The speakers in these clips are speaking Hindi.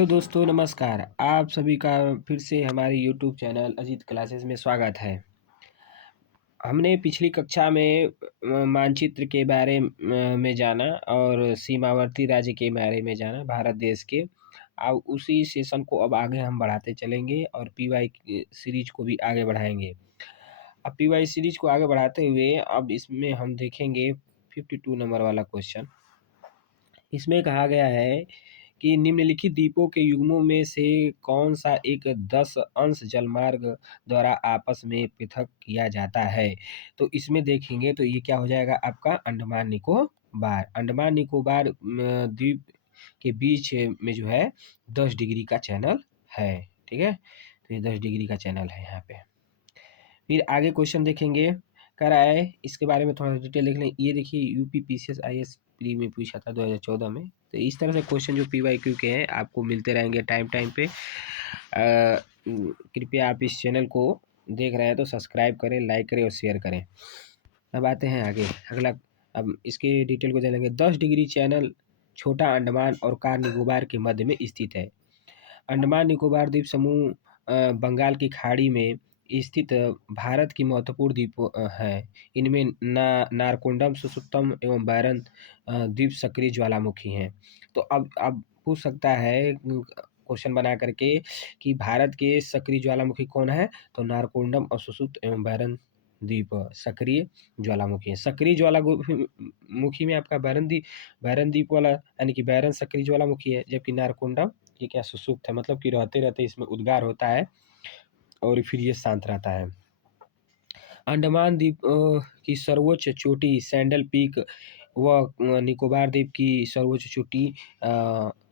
हेलो दोस्तों, नमस्कार। आप सभी का फिर से हमारे यूट्यूब चैनल अजीत क्लासेस में स्वागत है। हमने पिछली कक्षा में मानचित्र के बारे में जाना और सीमावर्ती राज्य के बारे में जाना भारत देश के। अब उसी सेशन को अब आगे हम बढ़ाते चलेंगे और पीवाई सीरीज को भी आगे बढ़ाएंगे। अब पीवाई सीरीज को आगे बढ़ाते हुए अब इसमें हम देखेंगे 52 नंबर वाला क्वेश्चन। इसमें कहा गया है कि निम्नलिखित द्वीपों के युग्मों में से कौन सा एक 10 अंश जलमार्ग द्वारा आपस में पृथक किया जाता है। तो इसमें देखेंगे तो ये क्या हो जाएगा आपका अंडमान निकोबार। अंडमान निकोबार द्वीप के बीच में जो है 10 डिग्री का चैनल है। ठीक है, तो ये 10 डिग्री का चैनल है यहाँ पे। फिर आगे क्वेश्चन देखेंगे, कह रहा है इसके बारे में थोड़ा डिटेल देख लें। ये देखिए यूपी पीसीएस आईएएस प्री में पूछा था 2014 में। तो इस तरह से क्वेश्चन जो पीवाईक्यू के हैं आपको मिलते रहेंगे टाइम पे। कृपया आप इस चैनल को देख रहे हैं तो सब्सक्राइब करें, लाइक करें और शेयर करें। अब आते हैं आगे अगला। अब इसके डिटेल को जानेंगे। 10 डिग्री चैनल छोटा अंडमान और कार निकोबार के मध्य में स्थित है। अंडमान निकोबार द्वीप समूह बंगाल की खाड़ी में स्थित भारत की महत्वपूर्ण द्वीप है। इनमें नारकोंडम, सुसुप्तम एवं बैरन द्वीप सक्रिय ज्वालामुखी हैं। तो अब पूछ सकता है क्वेश्चन बना करके कि भारत के सक्रिय ज्वालामुखी कौन है। तो नारकोंडम और सुसुप्त एवं बैरन द्वीप सक्रिय ज्वालामुखी है। सक्रिय ज्वालामुखी में आपका बैरन द्वीप वाला यानी कि बैरन सक्रिय ज्वालामुखी है, जबकि नारकोंडम ये क्या सुसुप्त है, मतलब कि रहते रहते इसमें उद्गार होता है और फिर ये शांत रहता है। अंडमान द्वीप की सर्वोच्च चोटी सैंडल पीक व निकोबार द्वीप की सर्वोच्च चोटी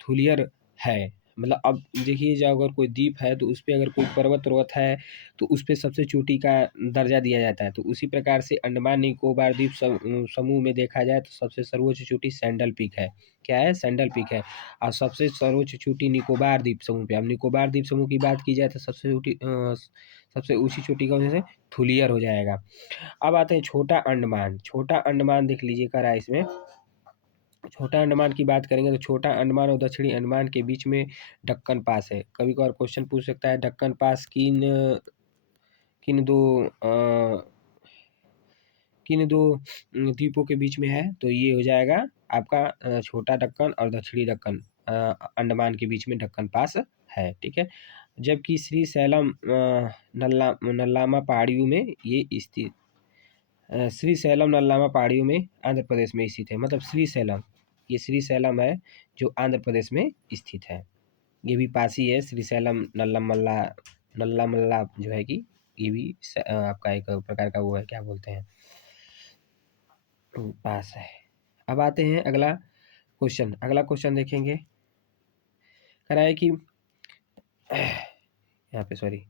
थुलियर है। मतलब अब देखिए जब अगर कोई द्वीप है तो उस पे अगर कोई पर्वत है तो उस पे सबसे चोटी का दर्जा दिया जाता है। तो उसी प्रकार से अंडमान निकोबार द्वीप समूह में देखा जाए तो सबसे सर्वोच्च चोटी सैंडल पीक है। क्या है? सैंडल पीक है। और सबसे सर्वोच्च चोटी निकोबार द्वीप समूह पे। अब निकोबार द्वीप समूह की बात की जाए तो सबसे ऊंची चोटी कौन से थुलियर हो जाएगा। अब आते हैं छोटा अंडमान। छोटा अंडमान देख लीजिए करा इसमें। छोटा अंडमान की बात करेंगे तो छोटा अंडमान और दक्षिणी अंडमान के बीच में दक्कन पास है। कभी कभार क्वेश्चन पूछ सकता है दक्कन पास किन किन दो किन दो द्वीपों के बीच में है। तो ये हो जाएगा आपका छोटा दक्कन और दक्षिणी दक्कन अंडमान के बीच में दक्कन पास है। ठीक है, जबकि श्री सैलम नल्लामा पहाड़ियों में ये स्थित श्री सैलम नल्लामा पहाड़ियों में आंध्र प्रदेश में स्थित है। मतलब श्री सैलम, ये श्री सैलम है जो आंध्र प्रदेश में स्थित है। ये भी पास ही है। श्री सैलम नल्लामल्ला जो है कि ये भी आपका एक प्रकार का वो है, क्या बोलते हैं, पास है। अब आते हैं अगला क्वेश्चन। अगला क्वेश्चन देखेंगे, कह रहा है कि यहाँ पे सॉरी,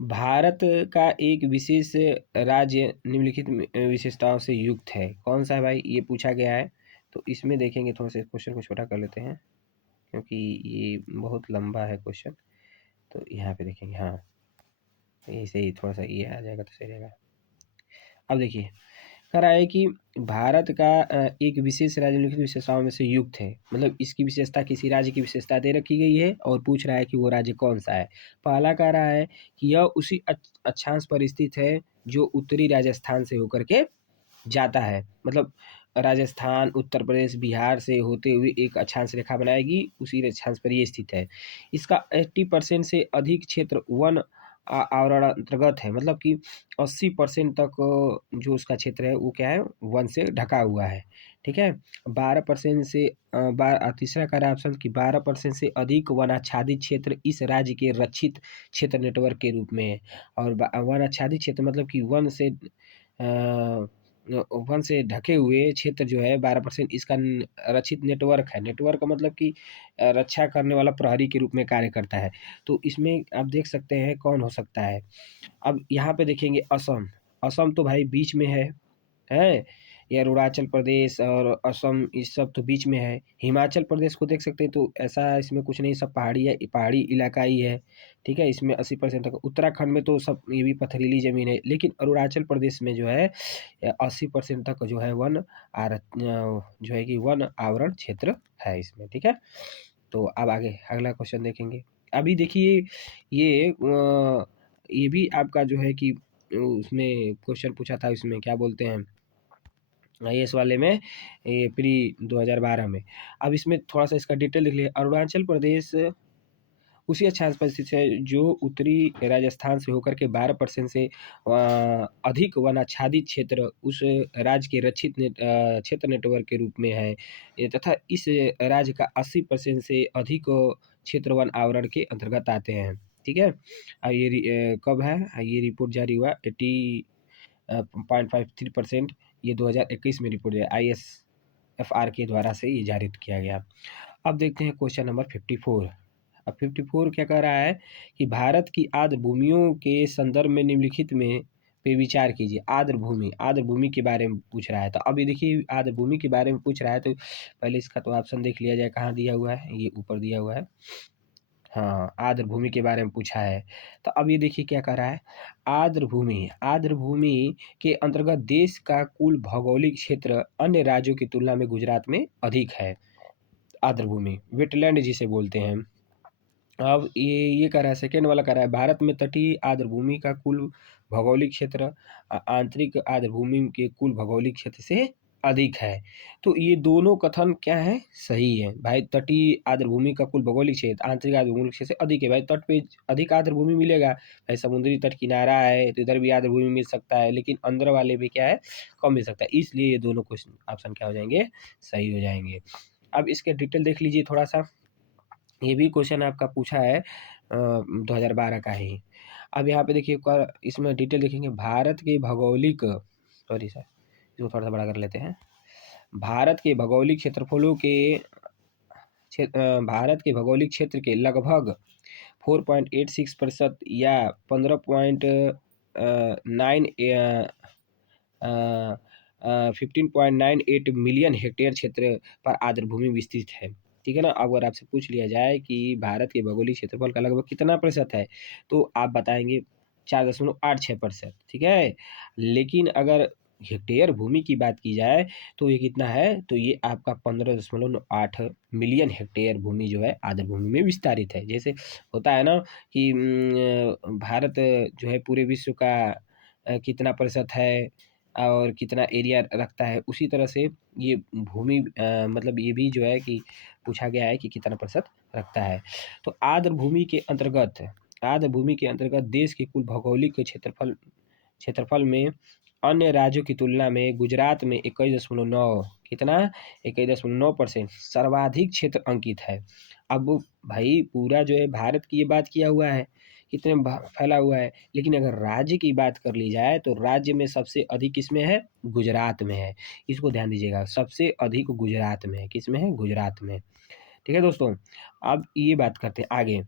भारत का एक विशेष राज्य निम्नलिखित विशेषताओं से युक्त है। कौन सा है भाई, ये पूछा गया है। तो इसमें देखेंगे, थोड़ा सा क्वेश्चन को छोटा कर लेते हैं क्योंकि ये बहुत लंबा है क्वेश्चन। तो यहाँ पे देखेंगे, हाँ ऐसे ही थोड़ा सा ये आ जाएगा तो सही रहेगा। अब देखिए कह रहा है कि भारत का एक विशेष राज्य निम्नलिखित विशेषताओं में से युक्त है। मतलब इसकी विशेषता, किसी राज्य की विशेषता दे रखी गई है और पूछ रहा है कि वो राज्य कौन सा है। पहला कह रहा है कि यह उसी अक्षांश पर स्थित है जो उत्तरी राजस्थान से होकर के जाता है। मतलब राजस्थान, उत्तर प्रदेश, बिहार से होते हुए एक अक्षांश रेखा बनाएगी, उसी अक्षांश पर ये स्थित है। इसका 80% से अधिक क्षेत्र वन आवरण अंतर्गत है। मतलब कि 80% तक जो उसका क्षेत्र है वो क्या है, वन से ढका हुआ है। ठीक है, 12% से तीसरा का ऑप्शन कि 12% से अधिक वनाच्छादित क्षेत्र इस राज्य के रक्षित क्षेत्र नेटवर्क के रूप में है। और वन आच्छादित क्षेत्र मतलब कि वन से ढके हुए क्षेत्र जो है 12%, इसका रक्षित नेटवर्क है। नेटवर्क का मतलब कि रक्षा करने वाला प्रहरी के रूप में कार्य करता है। तो इसमें आप देख सकते हैं कौन हो सकता है। अब यहाँ पे देखेंगे असम। असम तो भाई बीच में है। ये अरुणाचल प्रदेश और असम इस सब तो बीच में है। हिमाचल प्रदेश को देख सकते हैं तो ऐसा इसमें कुछ नहीं, सब पहाड़ी है, पहाड़ी इलाका ही है। ठीक है, इसमें 80% तक। उत्तराखंड में तो सब ये भी पथरीली ज़मीन है, लेकिन अरुणाचल प्रदेश में जो है 80% तक जो है वन जो है कि वन आवरण क्षेत्र है इसमें। ठीक है, तो अब आगे अगला क्वेश्चन देखेंगे। अभी देखिए ये भी आपका जो है कि उसमें क्वेश्चन पूछा था, इसमें क्या बोलते हैं, आईएएस वाले में, ये प्री 2012 में। अब इसमें थोड़ा सा इसका डिटेल देख लिया। अरुणाचल प्रदेश उसी अक्षांश पर स्थित है जो उत्तरी राजस्थान से होकर के 12% से अधिक वनाच्छादित क्षेत्र उस राज्य के रक्षित क्षेत्र नेटवर्क के रूप में है, तथा इस राज्य का 80% से अधिक क्षेत्र वन आवरण के अंतर्गत आते हैं। ठीक है। कब है ये रिपोर्ट जारी हुआ? 80.53%, ये 2021 में रिपोर्ट है, ISFR के द्वारा से ये जारी किया गया। अब देखते हैं क्वेश्चन नंबर 54। अब 54 क्या कह रहा है कि भारत की आर्द्र भूमियों के संदर्भ में निम्नलिखित में पे विचार कीजिए। आर्द्र भूमि के बारे में पूछ रहा है। तो अभी देखिए आर्द्र भूमि के बारे में पूछ रहा है, तो पहले इसका तो ऑप्शन देख लिया जाए, कहाँ दिया हुआ है, ये ऊपर दिया हुआ है। हाँ, आर्द्र भूमि के बारे में पूछा है। तो अब ये देखिए क्या कह रहा है, आर्द्र भूमि के अंतर्गत देश का कुल भौगोलिक क्षेत्र अन्य राज्यों की तुलना में गुजरात में अधिक है। आर्द्र भूमि वेटलैंड जिसे बोलते हैं। अब ये कह रहा है, सेकेंड वाला कह रहा है भारत में तटीय आर्द्र भूमि का कुल भौगोलिक क्षेत्र आंतरिक आर्द्र भूमि के कुल भौगोलिक क्षेत्र से अधिक है। तो ये दोनों कथन क्या है, सही है भाई। तटीय आर्द्र भूमि का कुल भौगोलिक क्षेत्र आंतरिक आर्द्र भूमि क्षेत्र से अधिक है भाई। तट पे अधिक आर्द्र भूमि मिलेगा भाई, समुद्री तट किनारा है तो इधर भी आर्द्र भूमि मिल सकता है, लेकिन अंदर वाले भी क्या है, कम मिल सकता है। इसलिए ये दोनों क्वेश्चन ऑप्शन क्या हो जाएंगे, सही हो जाएंगे। अब इसके डिटेल देख लीजिए थोड़ा सा। ये भी क्वेश्चन आपका पूछा है 2012 का ही। अब यहाँ पे देखिए इसमें डिटेल देखेंगे। भारत के भौगोलिक, सॉरी सर इसको थोड़ा सा बड़ा कर लेते हैं। भारत के भौगोलिक क्षेत्रफलों के भारत के भौगोलिक क्षेत्र के लगभग 4.86% या 15.98 मिलियन हेक्टेयर क्षेत्र पर आर्द्र भूमि विस्तृत है। ठीक है ना। अगर आपसे पूछ लिया जाए कि भारत के भौगोलिक क्षेत्रफल का लगभग कितना प्रतिशत है, तो आप बताएंगे 4.86%। ठीक है। लेकिन अगर हेक्टेयर भूमि की बात की जाए तो ये कितना है, तो ये आपका 15.8 मिलियन हेक्टेयर भूमि जो है आर्द्र भूमि में विस्तारित है। जैसे होता है ना कि भारत जो है पूरे विश्व का कितना प्रतिशत है और कितना एरिया रखता है, उसी तरह से ये भूमि मतलब ये भी जो है कि पूछा गया है कि कितना प्रतिशत रखता है। तो आर्द्र भूमि के अंतर्गत देश के कुल भौगोलिक क्षेत्रफल में अन्य राज्यों की तुलना में गुजरात में 21.9 कितना 21.9% सर्वाधिक क्षेत्र अंकित है। अब भाई पूरा जो है भारत की ये बात किया हुआ है, कितने फैला हुआ है, लेकिन अगर राज्य की बात कर ली जाए तो राज्य में सबसे अधिक किसमें है, गुजरात में है। इसको ध्यान दीजिएगा, सबसे अधिक गुजरात में है। किसमें है, गुजरात में। ठीक है दोस्तों। अब ये बात करते हैं आगे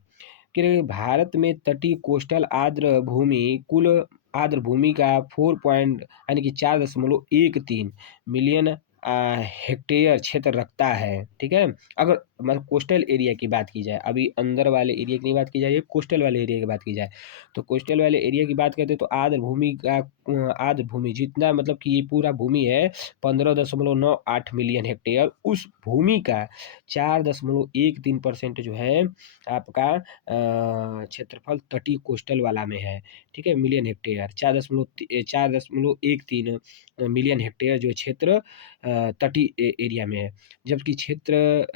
कि भारत में तटीय कोस्टल आर्द्र भूमि कुल आर्द्र भूमि का 4.13 मिलियन हेक्टेयर क्षेत्र रखता है। ठीक है। अगर मतलब कोस्टल एरिया की बात की जाए, अभी अंदर वाले एरिया की बात की जाए, कोस्टल वाले एरिया की बात की जाए, तो कोस्टल वाले एरिया की बात करते हैं तो आर्द्र भूमि जितना मतलब कि ये पूरा भूमि है 15.98 मिलियन हेक्टेयर, उस भूमि का 4.13% जो है आपका क्षेत्रफल तटीय कोस्टल वाला में है। ठीक है। मिलियन हेक्टेयर 4.13 मिलियन हेक्टेयर जो क्षेत्र तटीय एरिया में है, जबकि क्षेत्र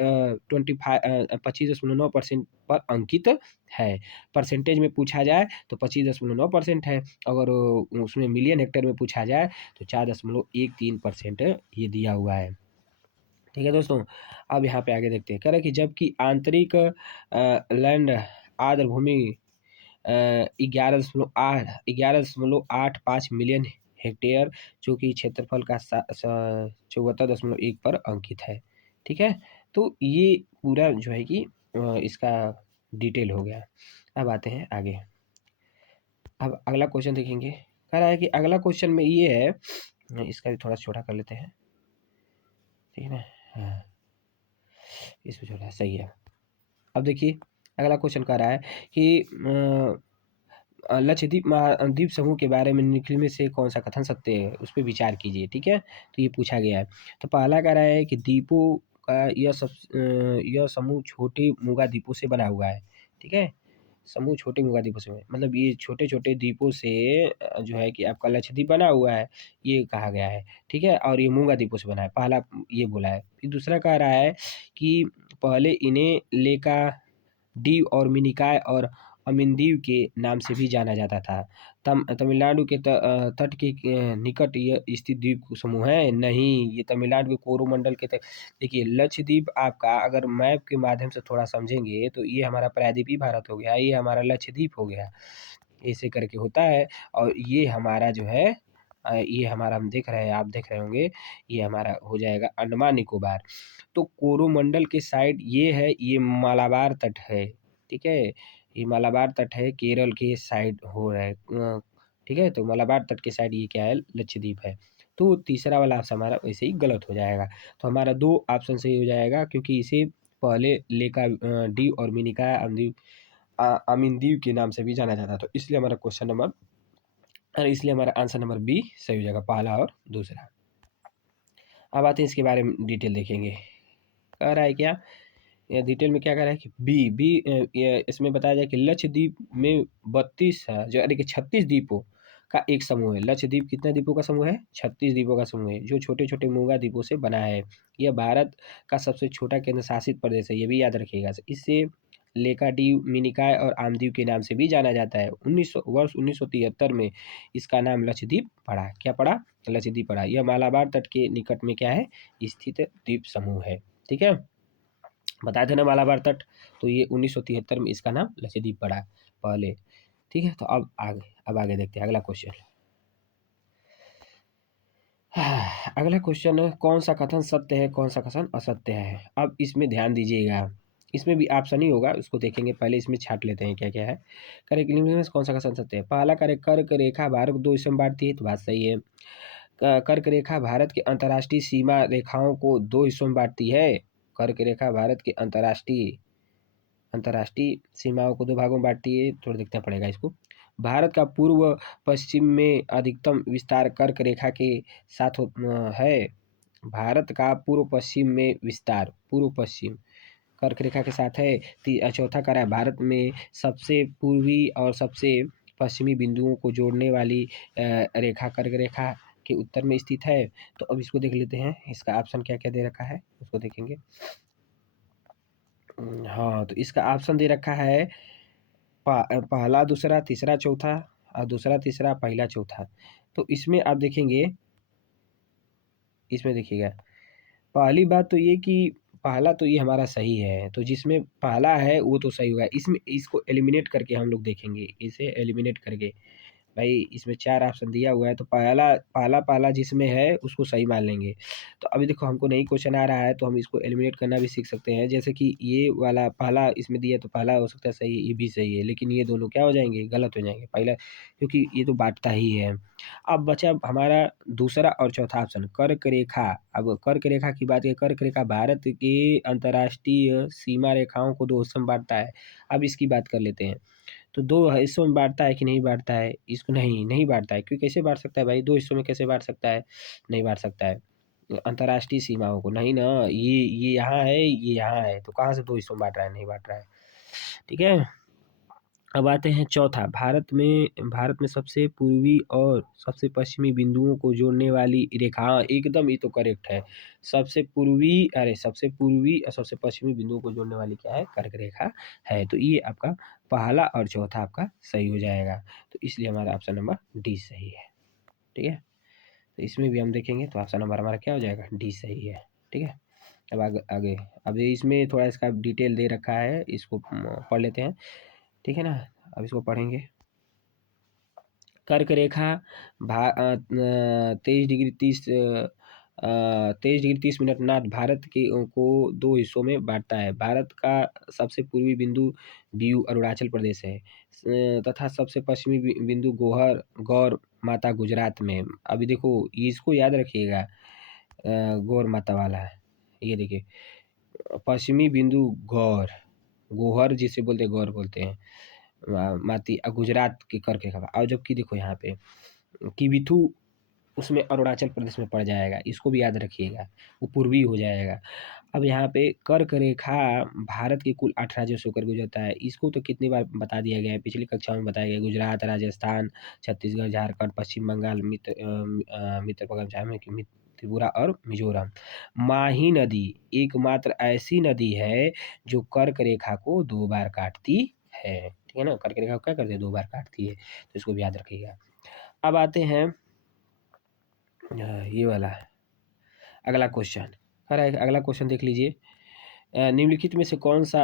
25.9% पर अंकित है। परसेंटेज में पूछा जाए तो 25.9% है। अगर उसमें मिलियन हेक्टेयर में पूछा जाए तो 4.13% ये दिया हुआ है। ठीक है दोस्तों। अब यहाँ पे आगे देखते हैं, कह रहे हैं कि जबकि आंतरिक लैंड आर्द्र भूमि 11.85 मिलियन हेक्टेयर जो कि क्षेत्रफल का 74.1 पर अंकित है। ठीक है। तो ये पूरा जो है कि इसका डिटेल हो गया। अब आते हैं आगे। अब अगला क्वेश्चन देखेंगे। कह रहा है कि अगला क्वेश्चन में ये है, इसका भी थोड़ा छोटा कर लेते हैं। ठीक है ना। हाँ, इसमें छोटा सही है। अब देखिए अगला क्वेश्चन कह रहा है कि लक्षद्वीप महाद्वीप समूह के बारे में निम्नलिखित में से कौन सा कथन सत्य है, उस पर विचार कीजिए। ठीक है। तो ये पूछा गया है। तो पहला कह रहा है कि का यह समूह छोटे मूंगा द्वीपों से बना हुआ है। ठीक है? समूह छोटे मूंगा द्वीपों से मतलब ये छोटे-छोटे द्वीपों से जो है कि आपका लक्षद्वीप बना हुआ है, ये कहा गया है। ठीक है? और ये मूंगा द्वीपों से बना है, पहला ये बोला है। फिर दूसरा कह रहा है कि पहले इन्हें लेका दीव और मिनिकॉय और अमिनदीव के नाम से भी जाना जाता था। तमिलनाडु के तट के निकट यह स्थित द्वीप समूह है। नहीं, ये तमिलनाडु के कोरोमंडल के देखिए लक्षद्वीप आपका अगर मैप के माध्यम से थोड़ा समझेंगे तो ये हमारा प्रायद्वीपीय भारत हो गया, ये हमारा लक्षद्वीप हो गया। ऐसे करके होता है और ये हमारा जो है ये हमारा हम देख रहे हैं, आप देख रहे होंगे, ये हमारा हो जाएगा अंडमान निकोबार। तो कोरोमंडल के साइड ये है, ये मालाबार तट है। ठीक है? ये मालाबार तट है, केरल के साइड हो रहा है। ठीक है? तो मालाबार तट के साइड ये क्या है, लक्षद्वीप है। तो तीसरा वाला ऑप्शन हमारा वैसे ही गलत हो जाएगा। तो हमारा 2 ऑप्शन सही हो जाएगा क्योंकि इसे पहले लेका दीव और मिनिकॉय अमीनदीव के नाम से भी जाना जाता है। तो इसलिए हमारा क्वेश्चन नंबर इसलिए हमारा आंसर नंबर बी सही हो जाएगा, पहला और दूसरा। अब आते हैं इसके बारे में डिटेल देखेंगे। कह रहा है क्या, ये डिटेल में क्या कह रहा है कि ये इसमें बताया जाए कि लक्षद्वीप में 32 जो यानी कि 36 द्वीपों का एक समूह है। लक्षद्वीप कितने द्वीपों का समूह है? 36 द्वीपों का समूह है, जो छोटे-छोटे मूंगा द्वीपों से बना है। यह भारत का सबसे छोटा केंद्र शासित प्रदेश है, ये भी याद रखिएगा। इसे लेकादीव, मिनिकॉय और आमदीव के नाम से भी जाना जाता है। 1973 में इसका नाम लक्षद्वीप पड़ा। क्या पड़ा? लक्षद्वीप पड़ा। यह मालाबार तट के निकट में क्या है? स्थित द्वीप समूह है। ठीक है? बताए थे ना मालाबार तट, तो ये 1973 में इसका नाम लक्षद्वीप पड़ा पहले। ठीक है? तो अब आगे देखते हैं अगला क्वेश्चन। अगला क्वेश्चन है, कौन सा कथन सत्य है, कौन सा कथन असत्य है? अब इसमें ध्यान दीजिएगा, इसमें भी ऑप्शन ही होगा, उसको देखेंगे। पहले इसमें छाट लेते हैं क्या क्या है। करेक्ट में कौन सा कथन सत्य है? पहला कर्क रेखा भारत को 2 हिस्सों में बांटती है, तो बात सही है। कर्क रेखा भारत के अंतर्राष्ट्रीय सीमा रेखाओं को 2 हिस्सों में बांटती है। कर्क रेखा भारत के अंतर्राष्ट्रीय सीमाओं को 2 भागों में बांटती है। थोड़ा देखना पड़ेगा इसको। भारत का पूर्व पश्चिम में अधिकतम विस्तार कर्क रेखा के साथ है। भारत का पूर्व पश्चिम में विस्तार पूर्व पश्चिम कर्क रेखा के साथ है। चौथा कह रहा है भारत में सबसे पूर्वी और सबसे पश्चिमी बिंदुओं को जोड़ने वाली रेखा कर्क रेखा के उत्तर में स्थित है। तो अब इसको देख लेते हैं, इसका ऑप्शन क्या क्या दे रखा है उसको देखेंगे। हाँ, तो इसका ऑप्शन दे रखा है पहला, दूसरा, तीसरा, चौथा और दूसरा, तीसरा, पहला, चौथा। तो इसमें आप देखेंगे, इसमें देखिएगा, पहली बात तो ये कि पहला तो ये हमारा सही है, तो जिसमें पहला है वो तो सही होगा। इसमें इसको एलिमिनेट करके हम लोग देखेंगे, इसे एलिमिनेट करके। भाई इसमें 4 ऑप्शन दिया हुआ है, तो पहला जिसमें है उसको सही मान लेंगे। तो अभी देखो हमको नई क्वेश्चन आ रहा है तो हम इसको एलिमिनेट करना भी सीख सकते हैं। जैसे कि ये वाला पहला इसमें दिया है तो पहला हो सकता है सही, ये भी सही है, लेकिन ये दोनों क्या हो जाएँगे? गलत हो जाएँगे। पहला क्योंकि ये तो बाँटता ही है। अब बचा हमारा दूसरा और चौथा ऑप्शन कर्क रेखा। अब कर्क रेखा की बात करें, कर्क रेखा भारत के अंतर्राष्ट्रीय सीमा रेखाओं को 2 हिस्सों में बाँटता है। अब इसकी बात कर लेते हैं। तो 2 हिस्सों में बाँटता है कि नहीं बाँटता है? इसको नहीं बाँटता है। क्यों कैसे बाँट सकता है भाई? 2 हिस्सों में कैसे बाँट सकता है? नहीं बाँट सकता है। अंतर्राष्ट्रीय सीमाओं को नहीं ना, ये यहाँ है, ये यहाँ है, तो कहाँ से 2 हिस्सों में बाँट रहा है? नहीं बाँट रहा है। ठीक है? अब आते हैं चौथा, भारत में सबसे पूर्वी और सबसे पश्चिमी बिंदुओं को जोड़ने वाली रेखा। हाँ, एकदम ये तो करेक्ट है। सबसे पूर्वी और सबसे पश्चिमी बिंदुओं को जोड़ने वाली क्या है? कर्क रेखा है। तो ये आपका पहला और चौथा आपका सही हो जाएगा। तो इसलिए हमारा ऑप्शन नंबर डी सही है। ठीक है? तो इसमें भी हम देखेंगे तो ऑप्शन नंबर हमारा क्या हो जाएगा? डी सही है। ठीक है? अब आगे अब इसमें थोड़ा इसका डिटेल दे रखा है, इसको पढ़ लेते हैं। ठीक है ना? अब इसको पढ़ेंगे। कर्क रेखा 23 डिग्री 30 मिनट भारत के को 2 हिस्सों में बाँटता है। भारत का सबसे पूर्वी बिंदु दीव अरुणाचल प्रदेश है, तथा सबसे पश्चिमी बिंदु गौर माता गुजरात में। अभी देखो इसको याद रखिएगा, गौर माता वाला। ये देखिए पश्चिमी बिंदु गोहर जिसे बोलते हैं, गौर बोलते हैं। माती गुजरात की कर्क रेखा और जबकि देखो यहाँ पे किबिथु उसमें अरुणाचल प्रदेश में पड़ जाएगा, इसको भी याद रखिएगा, वो पूर्वी हो जाएगा। अब यहाँ पे कर्क रेखा भारत के कुल 8 राज्यों से होकर गुजरता है। इसको तो कितनी बार बता दिया गया है, पिछली कक्षा में बताया गया है। गुजरात, राजस्थान, छत्तीसगढ़, झारखंड, पश्चिम बंगाल, त्रिपुरा और मिजोरम। माही नदी एकमात्र ऐसी नदी है जो कर्क रेखा को 2 बार काटती है। ठीक है ना, कर्क रेखा को क्या करती है, 2 बार काटती है, तो इसको भी याद रखिएगा। अब आते हैं ये वाला अगला क्वेश्चन। अगला क्वेश्चन देख लीजिए। निम्नलिखित में से कौन सा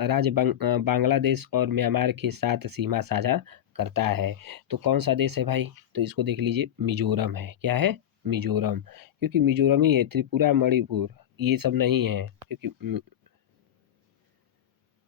राज्य बांग्लादेश और म्यांमार के साथ सीमा साझा करता है? तो कौन सा देश है भाई? तो इसको देख लीजिए, मिजोरम है। क्या है? मिजोरम। क्योंकि मिजोरम ही है, त्रिपुरा, मणिपुर ये सब नहीं है, क्योंकि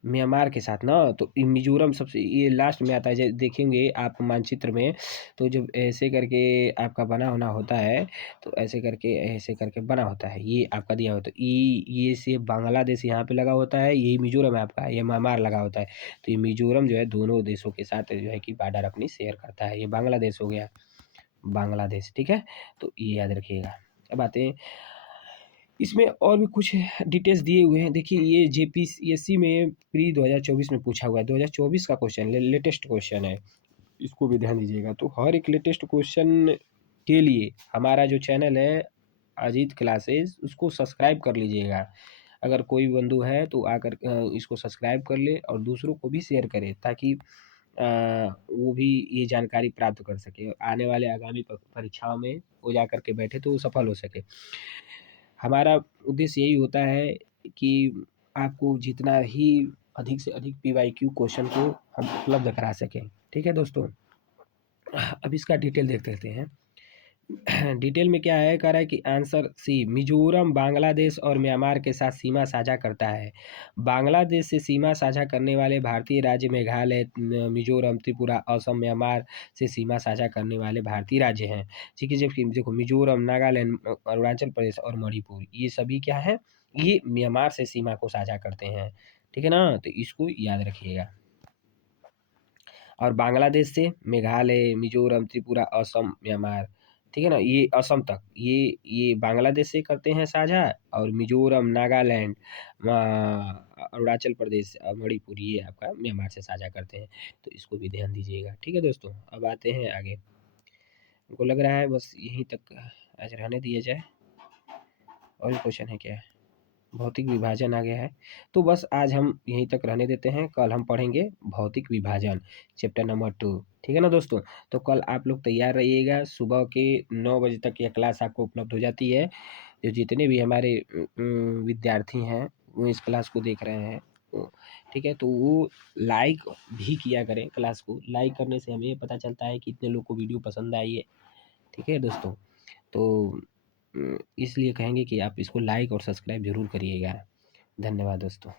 म्यांमार के साथ ना, तो मिजोरम सबसे ये लास्ट में आता है। देखेंगे आप मानचित्र में, तो जब ऐसे करके आपका बना होना होता है, तो ऐसे करके बना होता है, ये आपका दिया होता है। ये से बांग्लादेश यहाँ पे लगा होता है, यही मिजोरम है आपका, ये म्यांमार लगा होता है। तो ये मिजोरम जो है दोनों देशों के साथ जो है कि बॉर्डर अपनी शेयर करता है। ये बांग्लादेश हो गया, बांग्लादेश। ठीक है, तो ये याद रखिएगा। अब आते हैं, इसमें और भी कुछ डिटेल्स दिए हुए हैं। देखिए, ये जेपीएससी में प्री 2024 में पूछा हुआ है, 2024 का क्वेश्चन, लेटेस्ट क्वेश्चन है, इसको भी ध्यान दीजिएगा। तो हर एक लेटेस्ट क्वेश्चन के लिए हमारा जो चैनल है अजीत क्लासेस, उसको सब्सक्राइब कर लीजिएगा। अगर कोई बंधु है तो आकर इसको सब्सक्राइब कर ले और दूसरों को भी शेयर करे, ताकि वो भी ये जानकारी प्राप्त कर सके, आने वाले आगामी परीक्षाओं में वो जा कर के बैठे तो वो सफल हो सके। हमारा उद्देश्य यही होता है कि आपको जितना ही अधिक से अधिक PYQ क्वेश्चन को हम उपलब्ध करा सकें। ठीक है दोस्तों, अब इसका डिटेल देख लेते हैं। डिटेल में क्या है, कह रहा है कि आंसर सी, मिजोरम बांग्लादेश और म्यांमार के साथ सीमा साझा करता है। बांग्लादेश से सीमा साझा करने वाले भारतीय राज्य मेघालय, मिजोरम, त्रिपुरा, असम, म्यांमार से सीमा साझा करने वाले भारतीय राज्य हैं। ठीक है, जबकि देखो मिजोरम, नागालैंड, अरुणाचल प्रदेश और मणिपुर ये सभी क्या है, ये म्यांमार से सीमा को साझा करते हैं। ठीक है ना, तो इसको याद रखिएगा। और बांग्लादेश से मेघालय, मिजोरम, त्रिपुरा, असम, म्यांमार, ठीक है ना, ये असम तक ये बांग्लादेश से करते हैं साझा, और मिजोरम, नागालैंड, अरुणाचल प्रदेश और मणिपुर ये आपका म्यांमार से साझा करते हैं। तो इसको भी ध्यान दीजिएगा। ठीक है दोस्तों, अब आते हैं आगे। हमको लग रहा है बस यहीं तक आज रहने दिया जाए, और क्वेश्चन है क्या? भौतिक विभाजन आ गया है, तो बस आज हम यहीं तक रहने देते हैं। कल हम पढ़ेंगे भौतिक विभाजन, चैप्टर नंबर 2। ठीक है ना दोस्तों, तो कल आप लोग तैयार रहिएगा। सुबह के 9 बजे तक यह क्लास आपको उपलब्ध हो जाती है। जो जितने भी हमारे विद्यार्थी हैं वो इस क्लास को देख रहे हैं, ठीक है, तो वो लाइक भी किया करें। क्लास को लाइक करने से हमें पता चलता है कि इतने लोग को वीडियो पसंद आई है। ठीक है दोस्तों, तो इसलिए कहेंगे कि आप इसको लाइक और सब्सक्राइब ज़रूर करिएगा। धन्यवाद दोस्तों।